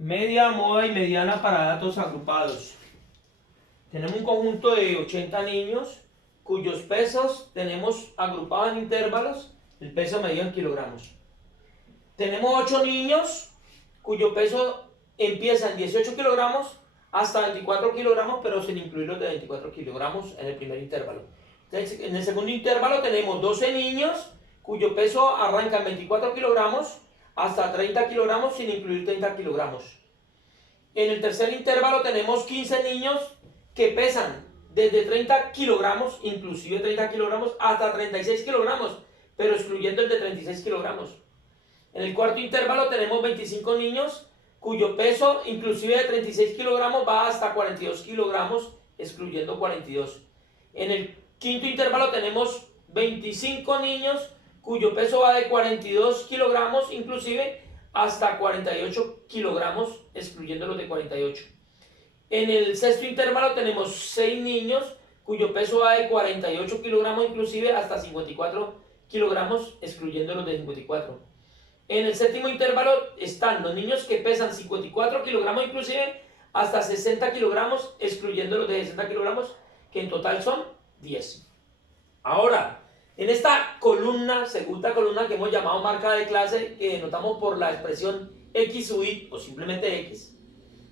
Media, moda y mediana para datos agrupados. Tenemos un conjunto de 80 niños cuyos pesos tenemos agrupados en intervalos, el peso medido en kilogramos. Tenemos 8 niños cuyo peso empieza en 18 kilogramos hasta 24 kilogramos, pero sin incluir los de 24 kilogramos en el primer intervalo. Entonces, en el segundo intervalo tenemos 12 niños cuyo peso arranca en 24 kilogramos hasta 30 kilogramos sin incluir 30 kilogramos. En el tercer intervalo tenemos 15 niños que pesan desde 30 kilogramos, inclusive 30 kilogramos, hasta 36 kilogramos, pero excluyendo el de 36 kilogramos. En el cuarto intervalo tenemos 25 niños cuyo peso, inclusive de 36 kilogramos, va hasta 42 kilogramos, excluyendo 42. En el quinto intervalo tenemos 25 niños cuyo peso va de 42 kilogramos, inclusive, hasta 48 kilogramos, excluyendo los de 48. En el sexto intervalo tenemos 6 niños cuyo peso va de 48 kilogramos, inclusive, hasta 54 kilogramos, excluyendo los de 54. En el séptimo intervalo están los niños que pesan 54 kilogramos, inclusive, hasta 60 kilogramos, excluyendo los de 60 kilogramos, que en total son 10. Ahora, en esta columna, segunda columna que hemos llamado marca de clase, que denotamos por la expresión X sub I o simplemente X,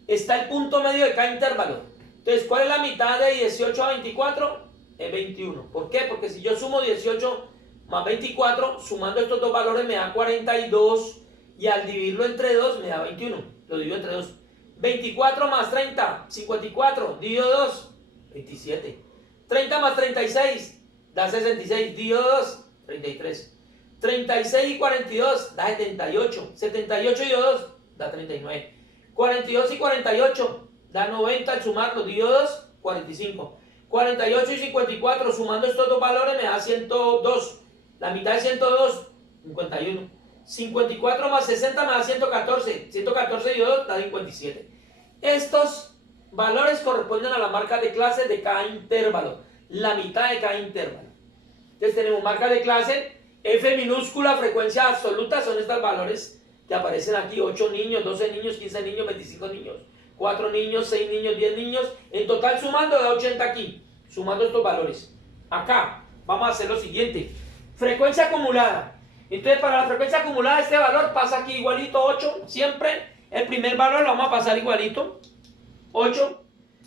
está el punto medio de cada intervalo. Entonces, ¿cuál es la mitad de 18 a 24? Es 21. ¿Por qué? Porque si yo sumo 18 más 24, sumando estos dos valores me da 42 y al dividirlo entre 2 me da 21. Lo divido entre 2. 24 más 30, 54, divido 2, 27. 30 más 36, da 66, divido 2, 33. 36 y 42 da 78. 78 y 2 da 39. 42 y 48 da 90 al sumarlo, divido 2, 45. 48 y 54 sumando estos dos valores me da 102. La mitad de 102, 51. 54 más 60 me da 114. 114 y 2 da 57. Estos valores corresponden a las marcas de clase de cada intervalo. La mitad de cada intervalo. Entonces tenemos marcas de clase, F minúscula, frecuencia absoluta, son estos valores que aparecen aquí, 8 niños, 12 niños, 15 niños, 25 niños, 4 niños, 6 niños, 10 niños, en total sumando da 80 aquí, sumando estos valores. Acá vamos a hacer lo siguiente, frecuencia acumulada. Entonces para la frecuencia acumulada este valor pasa aquí igualito, 8, siempre el primer valor lo vamos a pasar igualito, 8.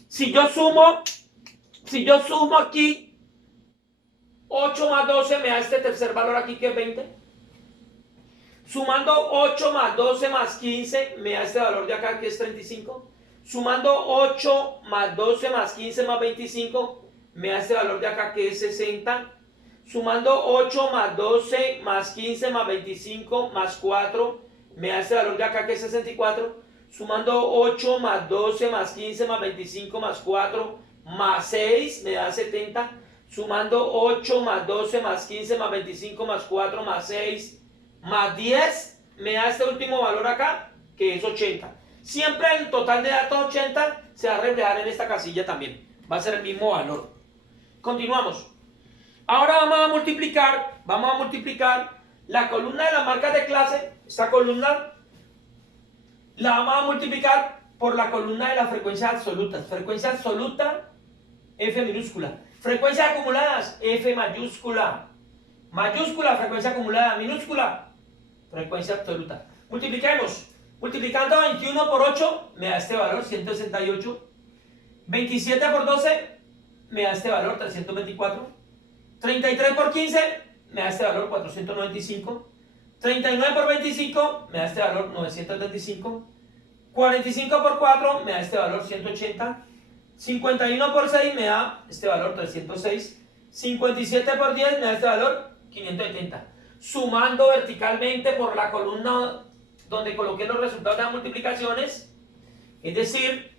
Si yo sumo aquí 8 más 12 me da este tercer valor aquí que es 20. Sumando 8 más 12 más 15 me da este valor de acá que es 35. Sumando 8 más 12 más 15 más 25 me da este valor de acá que es 60. Sumando 8 más 12 más 15 más 25 más 4 me da este valor de acá que es 64. Sumando 8 más 12 más 15 más 25 más 4 más 6 me da 70. Sumando 8 más 12 más 15 más 25 más 4 más 6 más 10 me da este último valor acá que es 80. Siempre el total de datos 80 se va a reflejar en esta casilla también. Va a ser el mismo valor. Continuamos. Ahora vamos a multiplicar la columna de las marcas de clase. Esta columna la vamos a multiplicar por la columna de las frecuencias absolutas. Frecuencia absoluta, F minúscula. Frecuencias acumuladas, F mayúscula. Mayúscula, frecuencia acumulada. Minúscula, frecuencia absoluta. Multipliquemos. Multiplicando 21 por 8 me da este valor, 168. 27 por 12 me da este valor, 324. 33 por 15 me da este valor, 495. 39 por 25 me da este valor, 935. 45 por 4 me da este valor, 180. 51 por 6 me da este valor, 306. 57 por 10 me da este valor, 570. Sumando verticalmente por la columna donde coloqué los resultados de las multiplicaciones, es decir,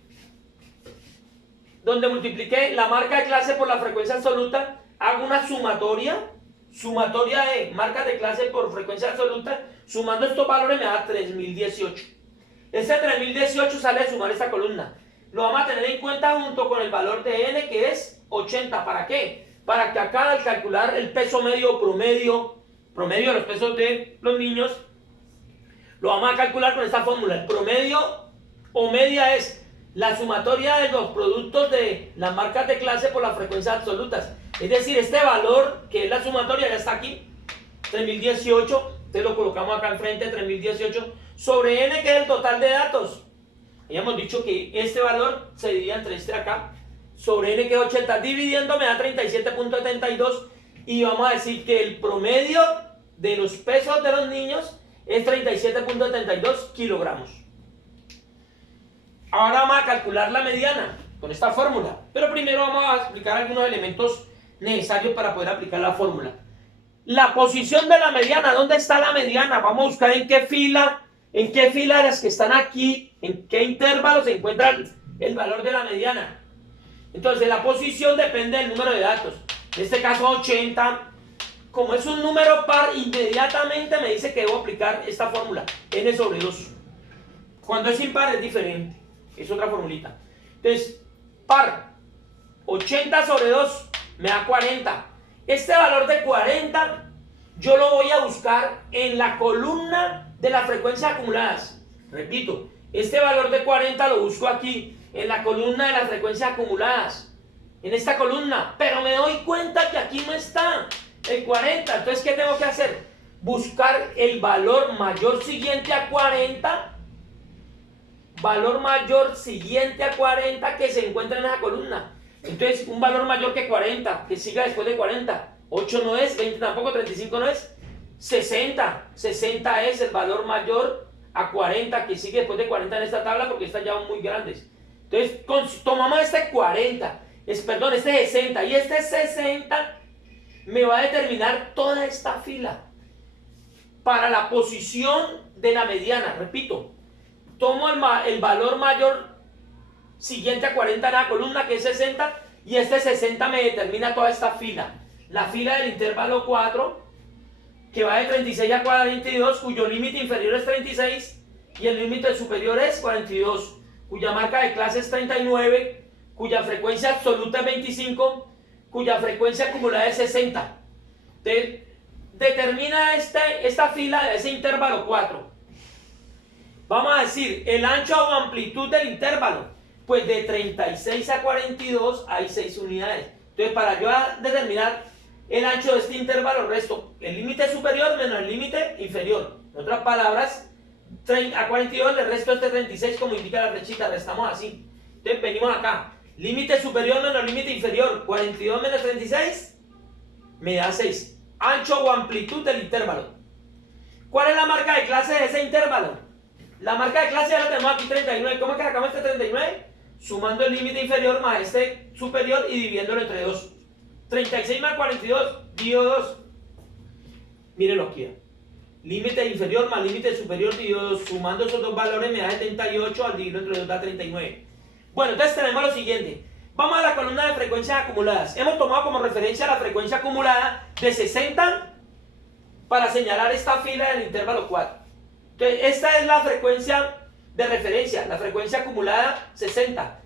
donde multipliqué la marca de clase por la frecuencia absoluta, hago una sumatoria de marcas de clase por frecuencia absoluta, sumando estos valores me da 3018. Este 3018 sale de sumar esta columna. Lo vamos a tener en cuenta junto con el valor de n, que es 80. ¿Para qué? Para que acá al calcular el peso medio promedio de los pesos de los niños, lo vamos a calcular con esta fórmula. El promedio O media es la sumatoria de los productos de las marcas de clase por las frecuencias absolutas. Es decir, este valor, que es la sumatoria, ya está aquí, 3018, te lo colocamos acá enfrente, 3018, sobre n, que es el total de datos. Habíamos dicho que este valor se dividía entre este de acá, sobre n, que es 80, dividiendo me da 37.72, y vamos a decir que el promedio de los pesos de los niños es 37.72 kilogramos. Ahora vamos a calcular la mediana con esta fórmula, pero primero vamos a explicar algunos elementos necesarios para poder aplicar la fórmula. La posición de la mediana, ¿dónde está la mediana? Vamos a buscar en qué fila de las que están aquí, en qué intervalo se encuentra el valor de la mediana. Entonces la posición depende del número de datos, en este caso 80, como es un número par, inmediatamente me dice que debo aplicar esta fórmula, n sobre 2. Cuando es impar es diferente, es otra formulita. Entonces, par, 80 sobre 2 me da 40. Este valor de 40 yo lo voy a buscar en la columna de las frecuencias acumuladas. Repito, este valor de 40 lo busco aquí, en la columna de las frecuencias acumuladas. En esta columna, pero me doy cuenta que aquí no está el 40. Entonces, ¿qué tengo que hacer? Buscar el valor mayor siguiente a 40. Valor mayor siguiente a 40 que se encuentra en esa columna. Entonces, un valor mayor que 40, que siga después de 40. 8 no es, 20 tampoco, 35 no es. 60. 60 es el valor mayor a 40 que sigue después de 40 en esta tabla, porque estas ya son muy grandes. Entonces, tomamos este 40, este 60 y este 60 me va a determinar toda esta fila para la posición de la mediana. Repito, tomo el valor mayor siguiente a 40 en la columna, que es 60, y este 60 me determina toda esta fila. La fila del intervalo 4, que va de 36 a 42, cuyo límite inferior es 36 y el límite superior es 42, cuya marca de clase es 39, cuya frecuencia absoluta es 25, cuya frecuencia acumulada es 60. Determina esta fila de ese intervalo 4. Vamos a decir, el ancho o amplitud del intervalo. Pues de 36 a 42 hay 6 unidades. Entonces, para yo determinar el ancho de este intervalo, resto el límite superior menos el límite inferior. En otras palabras, a 42 le resto este 36, como indica la flechita, restamos así. Entonces, venimos acá. Límite superior menos límite inferior. 42 menos 36 me da 6. Ancho o amplitud del intervalo. ¿Cuál es la marca de clase de ese intervalo? La marca de clase ya la tenemos aquí, 39. ¿Cómo es que sacamos este 39? Sumando el límite inferior más este superior y dividiéndolo entre 2. 36 más 42, dividido 2. Mírenlo aquí. Límite inferior más límite superior dividido 2. Sumando esos dos valores me da 78, al dividirlo entre 2 da 39. Bueno, entonces tenemos lo siguiente. Vamos a la columna de frecuencias acumuladas. Hemos tomado como referencia la frecuencia acumulada de 60 para señalar esta fila del intervalo 4. Entonces, esta es la frecuencia de referencia, la frecuencia acumulada 60.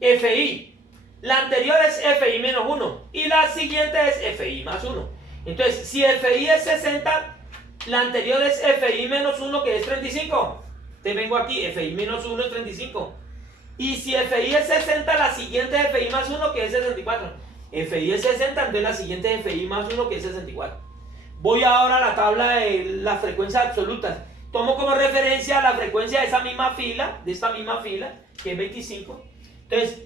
FI. La anterior es FI menos 1 y la siguiente es FI más 1. Entonces, si FI es 60, la anterior es FI menos 1, que es 35. Te vengo aquí, FI menos 1 es 35. Y si FI es 60, la siguiente es FI más 1, que es 64. FI es 60, entonces la siguiente es FI más 1, que es 64. Voy ahora a la tabla de las frecuencias absolutas. Tomo como referencia la frecuencia de esta misma fila, que es 25. Entonces,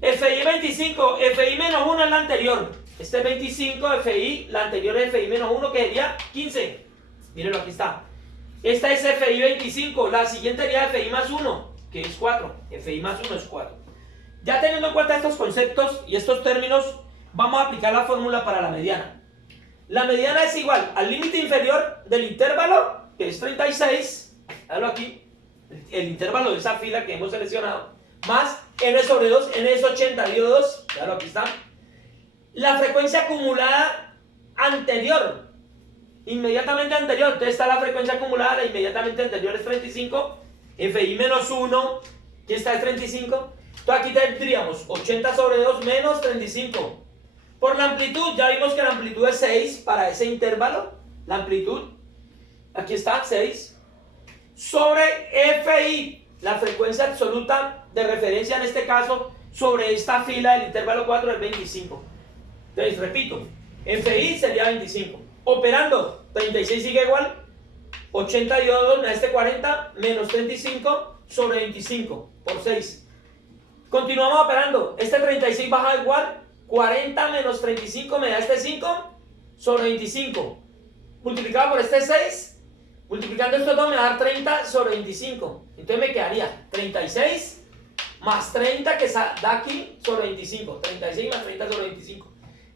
FI 25, FI menos 1 es la anterior. Este es 25, FI, la anterior es FI menos 1, que sería 15. Mírenlo, aquí está. Esta es FI 25, la siguiente sería FI más 1, que es 4. FI más 1 es 4. Ya teniendo en cuenta estos conceptos y estos términos, vamos a aplicar la fórmula para la mediana. La mediana es igual al límite inferior del intervalo, que es 36, hágalo aquí, el intervalo de esa fila que hemos seleccionado, más n sobre 2, n es 80, dividido 2, hágalo, aquí está. La frecuencia acumulada anterior, inmediatamente anterior, entonces está la frecuencia acumulada, la inmediatamente anterior es 35, FI menos 1, que esta es 35, entonces aquí tendríamos 80 sobre 2 menos 35. Por la amplitud, ya vimos que la amplitud es 6 para ese intervalo, la amplitud, aquí está, 6, sobre FI, la frecuencia absoluta de referencia en este caso sobre esta fila del intervalo 4 es 25. Entonces, repito, FI sería 25. Operando, 36 sigue igual, 82 me da este 40 menos 35 sobre 25 por 6. Continuamos operando, este 36 baja igual, 40 menos 35 me da este 5 sobre 25. Multiplicado por este 6, multiplicando estos dos me va a dar 30 sobre 25. Entonces me quedaría 36 más 30 que da aquí sobre 25. 36 más 30 sobre 25.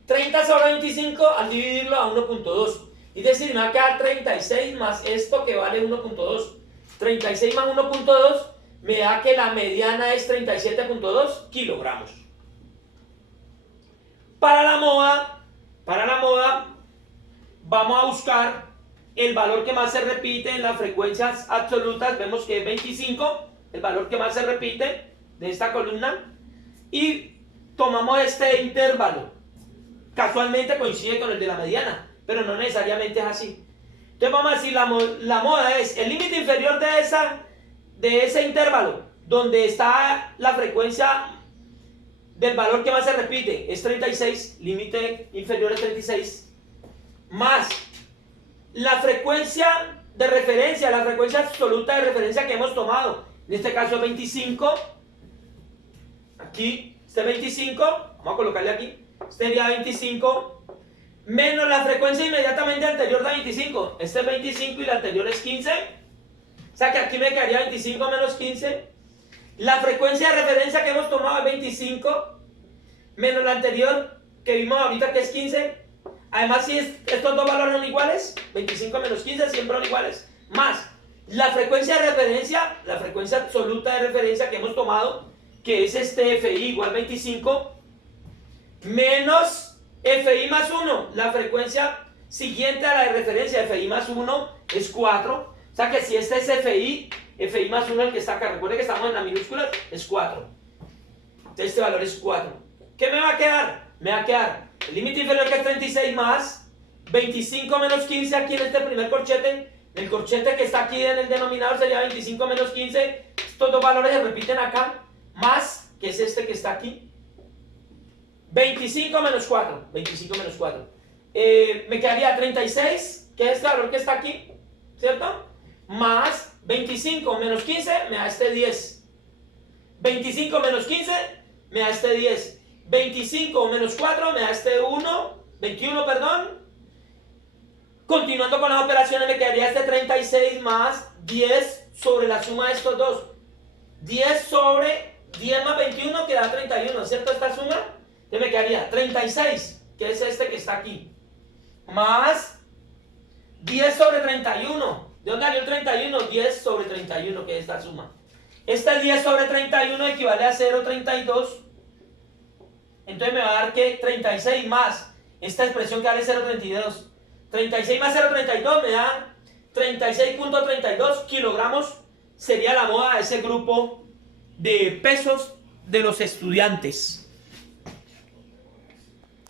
30 sobre 25 al dividirlo a 1.2. Es decir, me va a quedar 36 más esto que vale 1.2. 36 más 1.2 me da que la mediana es 37.2 kilogramos. Para la moda, vamos a buscar el valor que más se repite en las frecuencias absolutas. Vemos que es 25, el valor que más se repite de esta columna. Y tomamos este intervalo. Casualmente coincide con el de la mediana, pero no necesariamente es así. Entonces vamos a decir, la moda es el límite inferior de ese intervalo, donde está la frecuencia del valor que más se repite, es 36, límite inferior es 36, más la frecuencia de referencia, la frecuencia absoluta de referencia que hemos tomado, en este caso es 25, aquí, este 25, vamos a colocarle aquí, este sería 25, menos la frecuencia inmediatamente anterior de 25, este es 25 y la anterior es 15, o sea que aquí me quedaría 25 menos 15, la frecuencia de referencia que hemos tomado es 25, menos la anterior que vimos ahorita que es 15, además si estos dos valores son iguales, 25 menos 15 siempre son iguales, más la frecuencia de referencia, la frecuencia absoluta de referencia que hemos tomado, que es este FI igual 25, menos FI más 1, la frecuencia siguiente a la de referencia, FI más 1 es 4, o sea que si este es FI más 1 el que está acá, recuerde que estamos en la minúscula, es 4, entonces este valor es 4. ¿Qué me va a quedar? Me va a quedar el límite inferior que es 36 más 25 menos 15 aquí en este primer corchete, el corchete que está aquí en el denominador sería 25 menos 15, estos dos valores se repiten acá, más, que es este que está aquí, 25 menos 4, 25 menos 4, me quedaría 36, que es este valor que está aquí, ¿cierto? Más 25 menos 15 me da este 10, 25 menos 15 me da este 10, 25 menos 4 me da este 21, perdón. Continuando con las operaciones me quedaría este 36 más 10 sobre la suma de estos dos. 10 sobre 10 más 21 que da 31, ¿cierto? Esta suma. Entonces me quedaría 36, que es este que está aquí, más 10 sobre 31. ¿De dónde salió el 31? 10 sobre 31, que es esta suma. Este 10 sobre 31 equivale a 0,32. Entonces me va a dar que 36 más esta expresión que vale 0,32. 36 más 0,32 me da 36.32 kilogramos. Sería la moda de ese grupo de pesos de los estudiantes.